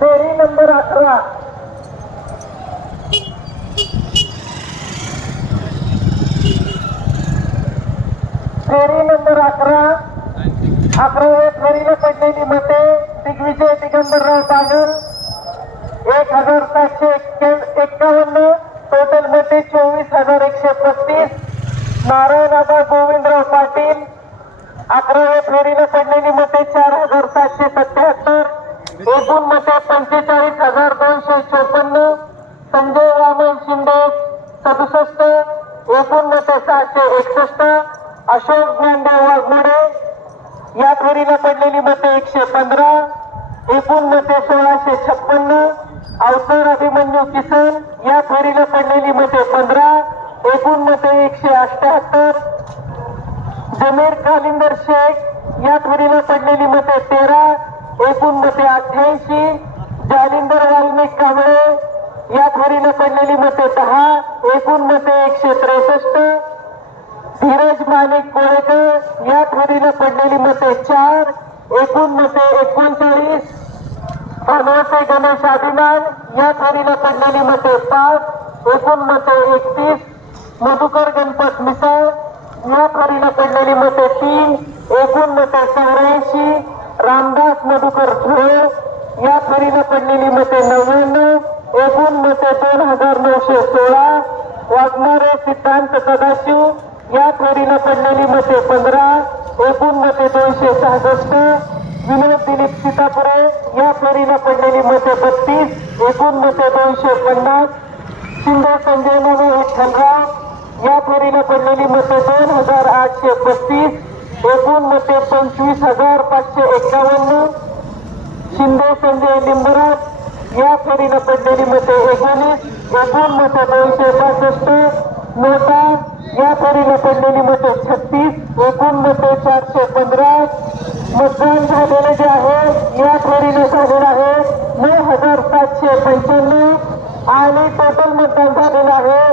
फेरी number अकरा फेरी number अकरा अकराव्या फेरीला पडलेली मते दिग्विजय दिगंबरराव पागल एक हजार सातशे एक्कावन्न टोटल मते चोवीस हजार एकशे पस्तीस. नारायण आबा गोविंदराव पाटील. अकराव्या फेरीला पडलेली मते चार हजार एकूण मते पंचेचाळीस हजार दोनशे चोपन्न. संजय वामन शिंदे सदुसष्ट. एकूण मते सहाशे एकसष्ट. अशोक ज्ञानदेव वाघमोडे या फेरीला पडलेली मते एकशे पंधरा. एकूण मते सोळाशे छप्पन्न. अवतार अभिमन्यू किसन. या फेरीला पडलेली मते पंधरा. एकूण मते एकशे अठ्याहत्तर. जमीर कालिंदर शेख. या फेरीला पडलेली मते तेरा. एकूण मते अठ्ठ्याऐंशी जालिंदर वाल्मिक कांबळे या फेरीला पडलेली मते दहा एकूण मते एकशे त्रेसष्ट धीरज माणिक कोळेकर या फेरीला पडलेली मते चार एकूण मते एकोणचाळीस अनवसे गणेश अभिमान या फेरीला पडलेली मते पाच एकूण मते एकतीस मधुकर गणपत मिसाळ या फेरीला पडलेली मते तीन एकूण मते चौऱ्याऐंशी रामदास मधुकर धुळे या फेरीला पडलेली मते नव्याण्णव एकूण मते दोन हजार नऊशे सोळा वाघमारे सिद्धांत सदाशिव या फेरीला पडलेली मते पंधरा एकूण मते दोनशे सहासष्ट विनोद दिलीप सीतापुरे या फेरीला पडलेली मते बत्तीस एकूण मते दोनशे पन्नास शिंदे संजय मुनी विठ्ठलराव या फेरीला पडलेली मते दोन हजार आठशे पस्तीस एकूण मते पंचवीस हजार पाचशे एक्कावन्न. शिंदे संजय लिंबराज या फेरीनं पडलेली मते एकोणीस. एकूण मते दोनशे पासष्ट नोटा या फेरीनं पडलेली मते छत्तीस. एकूण मते चारशे पंधरा. मतदान झालेलं जे आहे या फेरीने झालेलं आहे नऊ हजार सातशे पंच्याण्णव. आणि टोटल मतदान झालेलं आहे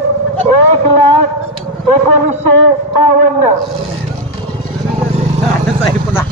एक लाख एकोणीसशे बावन्न. tá aí